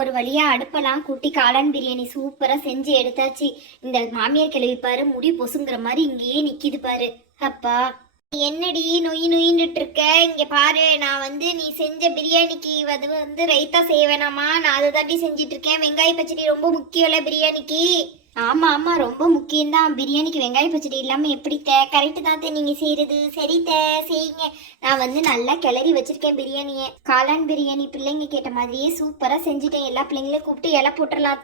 ஒரு வழியா அடுப்பெல்லாம் கூட்டி காளான் பிரியாணி சூப்பரா செஞ்சு எடுத்தாச்சு. இந்த மாமியார் கிளவி பாரு முடி பொசுங்கிற மாதிரி இங்கேயே நிக்கிது பாரு. அப்பா என்னடி நொய் நொயின்னுட்டு இருக்க? இங்க பாரு நான் வந்து நீ செஞ்ச பிரியாணிக்கு அது வந்து ரைத்தா செய்ய வேணாமா? நான் அதை தாண்டி செஞ்சிட்டு இருக்கேன். வெங்காய பச்சடி ரொம்ப முக்கியம்ல பிரியாணிக்கு. ஆமா ஆமா ரொம்ப முக்கியம்தான். பிரியாணிக்கு வெங்காய பச்சடி இல்லாம எப்படி தே? கரெக்டு தான் தே நீங்க செய்யறது சரி தே செய்யுங்க. நான் வந்து நல்லா கிளறி வச்சிருக்கேன் பிரியாணியை. காளான் பிரியாணி பிள்ளைங்க கேட்ட மாதிரியே சூப்பரா செஞ்சுட்டேன். எல்லா பிள்ளைங்களையும் கூப்பிட்டு இலை போட்டுடலாம்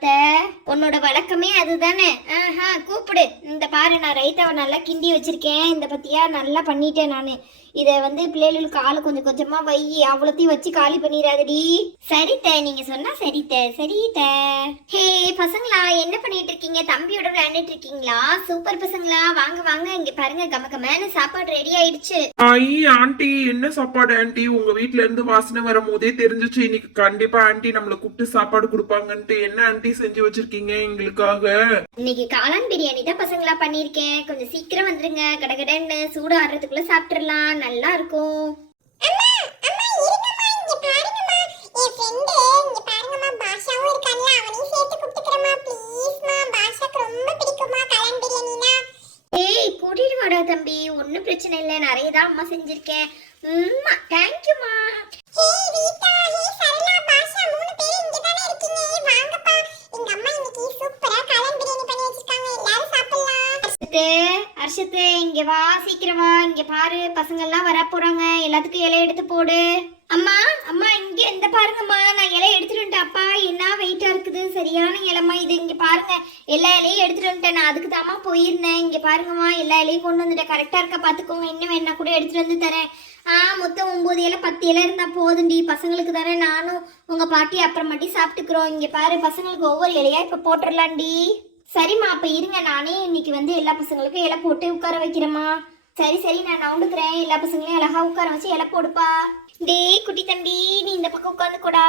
உன்னோட வழக்கமே அதுதானே? ஆஹா கூப்பிடு. இந்த பாரு நான் ரைத்தாவை நல்லா கிண்டி வச்சிருக்கேன். இந்த பத்தியா நல்லா பண்ணிட்டேன் நான். இதை வந்து பிள்ளைகளுக்கு ஆளு கொஞ்சம் கொஞ்சமா வை அவ்வளோத்தையும் வச்சு காலி பண்ணிடாதடி. சரித்த நீங்க சொன்னா சரித்த சரித்த ஹே பசங்களா என்ன பண்ணிட்டு இருக்கீங்க? தம்பியோட விளையாண்டுட்டு இருக்கீங்களா? சூப்பர் பசங்களா வாங்க வாங்க இங்க பாருங்க கம கமன்னு சாப்பாடு ரெடி ஆயிடுச்சு. ஐ ஆண்டி என்ன சாப்பாடு ஆண்டி? உங்க வீட்ல இருந்து வாசனை வரும் போதே தெரிஞ்சுச்சு இன்னைக்கு கண்டிப்பா ஆண்டி நம்மள கூப்பிட்டு சாப்பாடு கொடுப்பாங்கன்ட்டு. என்ன ஆண்டி செஞ்சு வச்சிருக்கீங்க எங்களுக்காக? இன்னைக்கு காளான் பிரியாணி தான் பசங்களா பண்ணியிருக்கேன். கொஞ்சம் சீக்கிரம் வந்துருங்க. கடகடன்னு சூடு ஆடுறதுக்குள்ள சாப்பிட்டுறலாம். நல்லா இருக்கும் தம்பி. ஒன்றும் பிரச்சனை இல்லை. நிறைய தான் அம்மா செஞ்சிருக்கேன். உம்மா அர்ஷத்து இங்க வா சீக்கிரம் வா. இங்க பாரு பசங்க எல்லாம் வர போறாங்க. எல்லாத்துக்கும் இலை எடுத்து போடு. அம்மா அம்மா இங்க இந்த பாருங்கம்மா. நான் இலை எடுத்துட்டு வந்துட்டேன். அப்பா என்ன வெயிட்டா இருக்குது? சரியான இலைமா இது. இங்க பாருங்க. எல்லா இலையும் எடுத்துட்டு வந்துட்டேன். நான் அதுக்கு தாம்மா போயிருந்தேன். இங்க பாருங்கம்மா. எல்லா இலையும் கொண்டு வந்துட்டேன். கரெக்டா இருக்கா பாத்துக்கோங்க. இன்னும் என்ன கூட எடுத்துட்டு வந்து தரேன். ஆ மொத்தம் ஒன்பது இலை பத்து இலை இருந்தா போதுண்டி பசங்களுக்கு தானே நானும் உங்க பாட்டி அப்புறமாட்டி சாப்பிட்டுக்கிறோம். இங்க பாரு பசங்களுக்கு ஒவ்வொரு இலையா இப்ப போட்டுடலாண்டி சரிம்மா அப்ப இருங்க. நானே இன்னைக்கு வந்து எல்லா பசங்களுக்கும் இலை போட்டு உட்கார வைக்கிறேம்மா. சரி சரி நான் நவுண்டுக்கிறேன் எல்லா பசங்களையும் அழகா உட்கார வச்சு இலை போடுப்பா. டேய் குட்டி தம்பி நீ இந்த பக்கம் உட்காந்துக்கூடா.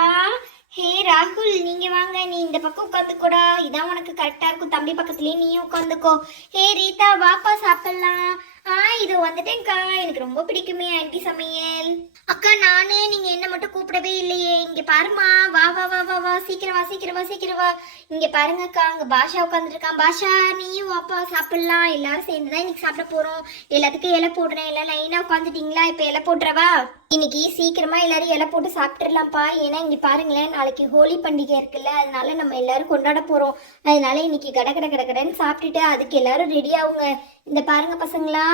ஹே ராகுல் நீங்க வாங்க. நீ இந்த பக்கம் உட்காந்துக்கூடா. இதான் உனக்கு கரெக்டா இருக்கும். தம்பி பக்கத்துலயே நீயும் உட்காந்துக்கோ. ஹே ரீதா வாப்பா சாப்பிடலாம். ஆ இது வந்துட்டேன்க்கா. எனக்கு ரொம்ப பிடிக்குமே ஆன்ட்டி சமையல். அக்கா நானே நீங்க என்ன மட்டும் கூப்பிடவே இல்லையே. இங்க பாருமா வா வா வா வா வா. சீக்கிரம் வா சீக்கிரம் வா சீக்கிரம் வா. இங்க பாருங்கக்கா அங்க பாஷா உட்காந்துட்டு இருக்கான் பாஷா நீயும் வாப்பா சாப்பிடலாம். எல்லாரும் சேர்ந்து தான் இன்னைக்கு சாப்பிட போறோம். எல்லாத்துக்கும் இலை போடுறேன். எல்லாம் லைனா உட்காந்துட்டீங்களா இப்ப இலை போட்டுறவா? இன்னைக்கு சீக்கிரமா எல்லாரும் இலை போட்டு சாப்பிட்டுடலாம்ப்பா ஏன்னா இங்க பாருங்களேன் நாளைக்கு ஹோலி பண்டிகை இருக்குல்ல. அதனால நம்ம எல்லாரும் கொண்டாட போறோம். அதனால இன்னைக்கு கட கட கட கடன்னு சாப்பிட்டுட்டு அதுக்கு எல்லாரும் ரெடி ஆகுங்க. இந்த பாருங்க பசங்களா.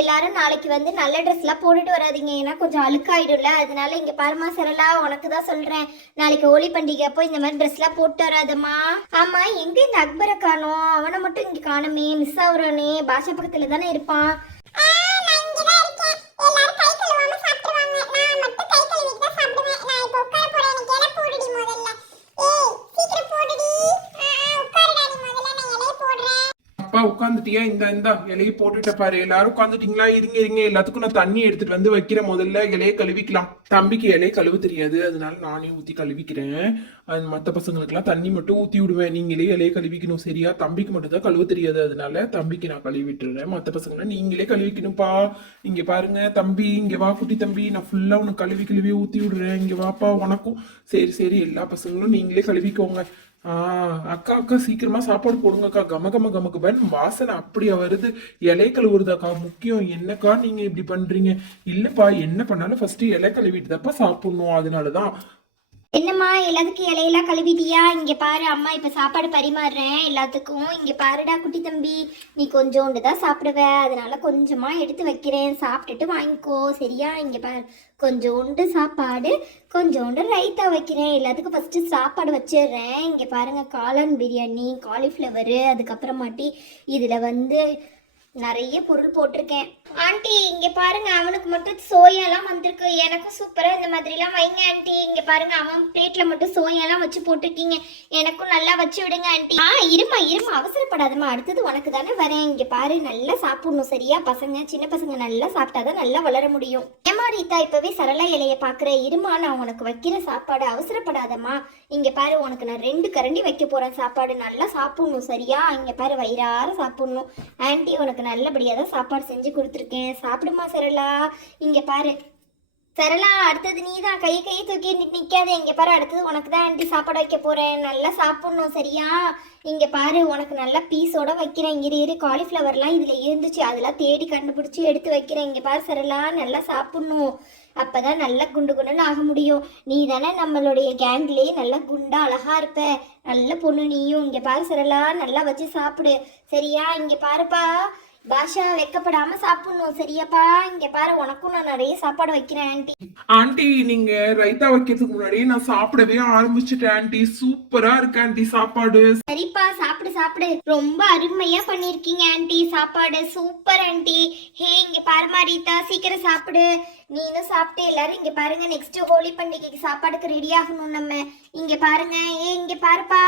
எல்லாரும் நாளைக்கு வந்து நல்ல ட்ரெஸ்லாம் போட்டுட்டு வராதீங்க. ஏன்னா கொஞ்சம் அழுக்காயிடும்ல. அதனால இங்க பாருமா சரளா உனக்கு தான் சொல்றேன். நாளைக்கு ஹோலி பண்டிகை அப்போ இந்த மாதிரி ட்ரெஸ்லாம் போட்டு வராதம்மா. ஆமா எங்க இந்த அக்பரை காணோம்? அவனை மட்டும் இங்க காணுமே. மிஸ் ஆகுறானே. பாஷா பக்கத்துல தானே இருப்பான். அப்பா உட்காந்துட்டியா இந்த இந்த இலையை போட்டுட்ட பாரு. எல்லாரும் உட்காந்துட்டீங்களா இருங்க இருங்க. எல்லாத்துக்கும் நான் தண்ணி எடுத்துட்டு வந்து வைக்கிற முதல்ல இலையை கழுவிக்கலாம். தம்பிக்கு இலையை கழுவ தெரியாது. அதனால நானே ஊத்தி கழுவிக்கிறேன். அது மற்ற பசங்களுக்குலாம் தண்ணி மட்டும் ஊத்தி விடுவேன். நீங்களே இலையை கழுவிக்கணும் சரியா? தம்பிக்கு மட்டும் தான் கழுவ தெரியாது. அதனால தம்பிக்கு நான் கழுவி விட்டுறேன். மற்ற பசங்களை நீங்களே கழுவிக்கணும்ப்பா. இங்க பாருங்க தம்பி இங்க வா குட்டி தம்பி. நான் ஃபுல்லா உனக்கு கழுவி கழுவி ஊத்தி விடுறேன். இங்க வாப்பா உனக்கும். சரி சரி. எல்லா பசங்களும் நீங்களே கழுவிக்கோங்க. ஆஹ் அக்கா அக்கா சீக்கிரமா சாப்பாடு போடுங்கக்கா. கம கம கமக்கு பன் வாசனை அப்படியா வருது? இலை கழுவுறதாக்கா முக்கியம். என்னக்கா நீங்க இப்படி பண்றீங்க? இல்லப்பா என்ன பண்ணாலும் ஃபர்ஸ்ட் இலை கழுவிட்டு தப்பா சாப்பிடணும். அதனாலதான் என்னம்மா எல்லாத்துக்கும் இலையெல்லாம் கழுவிட்டியா? இங்க பாரு அம்மா இப்ப சாப்பாடு பரிமாறுறேன். எல்லாத்துக்கும் இங்க பாருடா குட்டி தம்பி. நீ கொஞ்சோண்டு தான் சாப்பிடுவ. அதனால கொஞ்சமா எடுத்து வைக்கிறேன். சாப்பிட்டுட்டு வாங்கிக்கோ. சரியா? இங்க பாரு. கொஞ்சோண்டு சாப்பாடு கொஞ்சோண்டு ரைத்தா வைக்கிறேன். எல்லாத்துக்கும் ஃபர்ஸ்ட் சாப்பாடு வச்சிடுறேன். இங்க பாருங்க காளான் பிரியாணி காலிஃப்ளவரு அதுக்கப்புறமாட்டி இதுல வந்து நிறைய பொருள் போட்டிருக்கேன். ஆண்டி இங்க பாருங்க அவனுக்கு மட்டும் சோயாலாம் வந்திருக்கு. எனக்கும் சூப்பரா இந்த மாதிரிலாம் வைங்க ஆண்டி. இங்க பாருங்க அவன் பிளேட்ல மட்டும் சோயாலாம் வச்சு போட்டிருக்கீங்க. எனக்கும் நல்லா வச்சு விடுங்க ஆண்டி. ஆ இருமா இருமா அவசரப்படாதம்மா. அடுத்தது உனக்கு தானே வரேன் இங்க பாரு நல்லா சாப்பிடணும் சரியா? பசங்க சின்ன பசங்க நல்லா சாப்பிட்டாதான் நல்லா வளர முடியும். ஏமா ரீதா இப்பவே சரளா இலைய பாக்குற. இருமா நான் உனக்கு வைக்கிற சாப்பாடு அவசரப்படாதம்மா. இங்க பாரு உனக்கு நான் ரெண்டு கரண்டி வைக்க போறேன் சாப்பாடு. நல்லா சாப்பிடணும் சரியா? இங்க பாரு வயிறார சாப்பிடணும். ஆண்டி உனக்கு நல்லபடியாக தான் சாப்பாடு செஞ்சு கொடுத்துருக்கேன். சாப்பிடுமா சரளா? இங்கே பாரு. சரளா அடுத்தது நீ தான் கை கையை தூக்கி நிற்காது இங்கே பாரு அடுத்தது உனக்கு தான் ஆண்டி சாப்பாடு வைக்க போகிறேன் நல்லா சாப்பிட்ணும் சரியா? இங்கே பாரு உனக்கு நல்லா பீஸோட வைக்கிறேன். இரு இரு. காலிஃப்ளவர்லாம் இதில் இருந்துச்சு. அதெல்லாம் தேடி கண்டுபிடிச்சி எடுத்து வைக்கிறேன். இங்கே பாரு சரளா நல்லா சாப்பிட்ணும். அப்போ தான் நல்லா குண்டு குண்டுன்னு ஆக முடியும். நீ தானே நம்மளுடைய கேங்லேயே நல்லா குண்டா அழகாக இருப்ப. நல்ல பொண்ணு நீயும். இங்கே பாரு சரளா நல்லா வச்சு சாப்பிடு. சரியா? இங்கே பாருப்பா. பாஷா வெக்கப்படாம சாப்பிடணும். சரியாப்பா? இங்க பாரு உனக்கும் நான் நிறைய சாப்பாடு வைக்கிறேன் ஆண்டி. ஆண்டி நீங்க ரைத்தா வைக்கிறதுக்கு முன்னாடியே நான் சாப்பிடவே ஆரம்பிச்சிட்டேன் ஆண்டி. சூப்பரா இருக்கு ஆண்டி சாப்பாடு. சரிப்பா சாப்பிடு சாப்பிடு. ரொம்ப அருமையா பண்ணிருக்கீங்க ஆண்டி சாப்பாடு. Super aunty. ஹே இங்க பாருமா ரீதா சீக்கிரம் சாப்பிடு. நீனும் சாப்பிட்டு எல்லாரும் இங்க பாருங்க நெக்ஸ்ட் ஹோலி பண்டிகைக்கு சாப்பாடுக்கு ரெடி ஆகணும் நம்ம. இங்க பாருங்க ஏ இங்க பாருப்பா.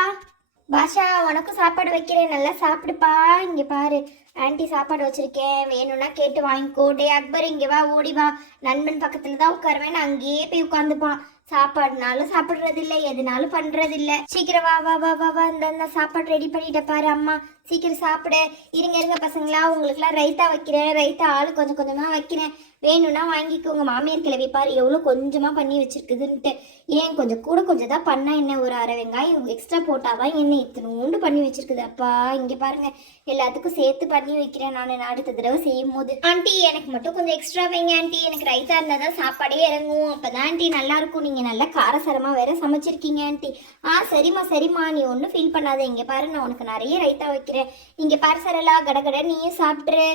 பாஷா உனக்கும் சாப்பாடு வைக்கிறேன். நல்லா சாப்பிடுப்பா. இங்க பாரு. ஆன்ட்டி சாப்பாடு வச்சிருக்கேன். வேணும்னா கேட்டு வாங்கிக்கோ. டே அக்பர் இங்கே வா ஓடி வா. நண்பன் பக்கத்தில் தான் உட்காருவேன். நான் அங்கேயே போய் உட்காந்துப்பான் சாப்பாடுனாலும் சாப்பிடுறது இல்லை எதுனாலும் பண்றது இல்ல சீக்கிரம் வா வா வா வா வா இந்த சாப்பாடு ரெடி பண்ணிட்ட பாரு அம்மா. சீக்கிரம் சாப்பிட. இருங்க இருங்க பசங்களா உங்களுக்குலாம் ரைத்தா வைக்கிறேன். ரைத்தா ஆளு கொஞ்சம் கொஞ்சமா வைக்கிறேன். வேணும்னா வாங்கிக்கோங்க மாமியார் கிளவி பாரு எவ்வளோ கொஞ்சமா பண்ணி வச்சிருக்குதுன்ட்டு. ஏன் கொஞ்சம் கூட கொஞ்சம் தான் பண்ணா என்ன ஒரு அரை வெங்காயம் எக்ஸ்ட்ரா போட்டாதான் என்ன இத்தனோண்டு பண்ணி வச்சிருக்குது? அப்பா இங்க பாருங்க. எல்லாத்துக்கும் சேர்த்து பண்ணி வைக்கிறேன் நான். அடுத்த தடவை செய்யும் போது ஆண்டி எனக்கு மட்டும் கொஞ்சம் எக்ஸ்ட்ரா வைங்க ஆண்டி. எனக்கு ரைத்தா இருந்தால் தான் சாப்பாடே இறங்கும். அப்பதான் ஆண்டி நல்லா இருக்கும். நீங்க நல்லா காரசாரமாக வேற சமைச்சிருக்கீங்க ஆண்டி. ஆ சரிம்மா சரிம்மா. நீ ஒன்றும் ஃபீல் பண்ணாத. இங்க பாரு நான் உனக்கு நிறைய ரைத்தா வைக்கிறேன். இங்கே பாரு சரலா கடகட நீயும் சாப்பிட்ரு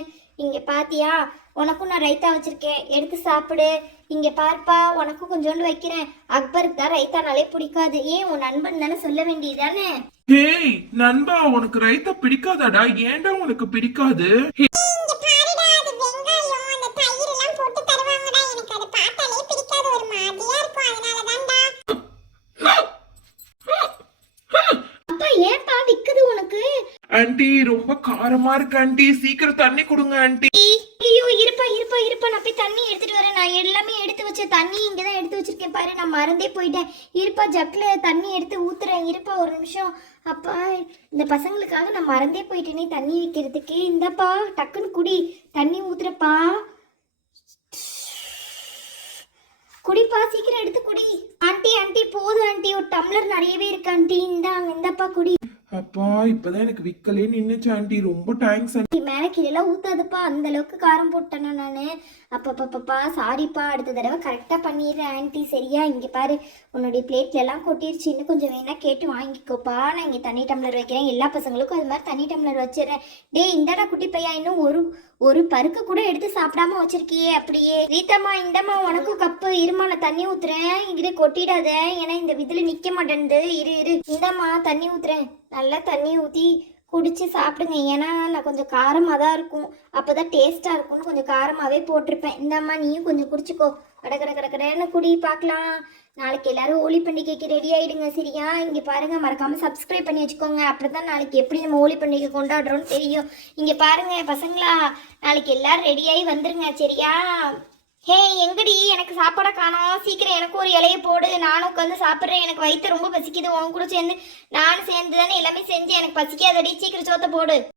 இங்கே பாத்தியா? உனக்கும் நான் ரைத்தா வச்சிருக்கேன். எடுத்து சாப்பிடு. இங்கே பார்ப்பா உனக்கும் கொஞ்சோண்டு வைக்கிறேன். அக்பருக்கு தான் ரைத்தானாலே பிடிக்காது. ஏன் உன் நண்பன் தானே சொல்ல வேண்டியது தானே ஏய் நண்பா உனக்கு ரைத்தா பிடிக்காதாடா? ஏன்டா உனக்கு பிடிக்காது இங்க பாருடா அது வெங்காயம் அந்த தயிர் எல்லாம் போட்டு தருவாங்கடா எனக்கு அது பார்த்தாலே பிடிக்காது ஒரு மாதிரியா இருக்கும் அதனால தான்டா அப்பா ஏன்பா விக்குது உனக்கு ஆண்டி ரொம்ப காரமா இருக்கு ஆண்டி. சீக்கிரம் தண்ணி கொடுங்க ஆண்டி. ஐயோ இருப்பா இருப்பா இருப்பா. நான் போய் தண்ணி எடுத்துட்டு வரேன். நான் எல்லாமே எடுத்து வச்ச தண்ணி இங்க தான் எடுத்து வச்சிருக்கேன். பாரு நான் மறந்தே போயிட்டேன். இருப்பா ஜக்ல தண்ணி எடுத்து ஊத்துறேன். இருப்பா ஒரு நிமிஷம். அப்பா இந்த பசங்களுக்காக நான் மறந்தே போயிட்டேனே தண்ணி வைக்கிறதுக்கு. இந்தப்பா டக்குன்னு குடி. தண்ணி ஊத்துறப்பா. குடிப்பா சீக்கிரம் எடுத்து குடி. ஆண்டி ஆண்டி போதும் ஆண்டி. ஒரு டம்ளர் நிறையவே இருக்கு ஆண்டி. இந்தாங்க இந்தப்பா குடி. அப்பா இப்பதான் எனக்கு விக்கலே நின்னுச்சு ஆண்டி. ரொம்ப தேங்க்ஸ் ஆண்டி. மேலே கீழே ஊத்தாதுப்பா. அந்த அளவுக்கு காரம் போட்டேனா நானு. அப்பப்பப்பப்பா சாரிப்பா அடுத்த தடவை கரெக்டாக பண்ணிடுறேன் ஆன்ட்டி சரியா? இங்கே பாரு உன்னுடைய பிளேட்ல எல்லாம் கொட்டிருச்சு. இன்னும் கொஞ்சம் வேணா கேட்டு வாங்கிக்கோப்பா. நான் இங்கே தண்ணி டம்ளர் வைக்கிறேன். எல்லா பசங்களுக்கும் அது மாதிரி தண்ணி டம்ளர் வச்சிடுறேன். டேய் இந்தாடா குட்டி பையா. இன்னும் ஒரு ஒரு பருக்க கூட எடுத்து சாப்பிடாம வச்சிருக்கியே அப்படியே. ரீத்தம்மா இந்தம்மா உனக்கும் கப்பு இருமா நான் தண்ணி ஊத்துறேன். இரு கொட்டிடாத. ஏன்னா இந்த விதில் நிக்க மாட்டேன்து இரு இரு. இந்தம்மா தண்ணி ஊத்துறேன். நல்லா தண்ணி ஊற்றி குடித்து சாப்பிடுங்க. ஏன்னா நான் கொஞ்சம் காரமாக தான் இருக்கும். அப்போ தான் டேஸ்ட்டாக இருக்கும்னு கொஞ்சம் காரமாகவே போட்டிருப்பேன். இந்தம்மா நீயும் கொஞ்சம் குடிச்சிக்கோ. கட கட கட குடி பார்க்கலாம். நாளைக்கு எல்லாரும் ஹோலி பண்டிகைக்கு ரெடி ஆகிடுங்க சரியா? இங்கே பாருங்க மறக்காமல் சப்ஸ்கிரைப் பண்ணி வச்சுக்கோங்க. அப்படிதான் நாளைக்கு எப்படி நம்ம ஹோலி பண்டிகை கொண்டாடுறோம்னு தெரியும். இங்கே பாருங்கள் பசங்களா நாளைக்கு எல்லோரும் ரெடியாகி வந்துருங்க சரியா? ஹே எங்கடி? எனக்கு சாப்பாடை காணோம். சீக்கிரம் எனக்கும் ஒரு இலையை போடு. நானும் உட்காந்து சாப்பிட்றேன். எனக்கு வயிற்று ரொம்ப பசிக்குது. உன் கூட சேர்ந்து நானும் சேர்ந்து தானே எல்லாமே செஞ்சு எனக்கு பசிக்காதடி. சீக்கிரம் சோத்த போடு.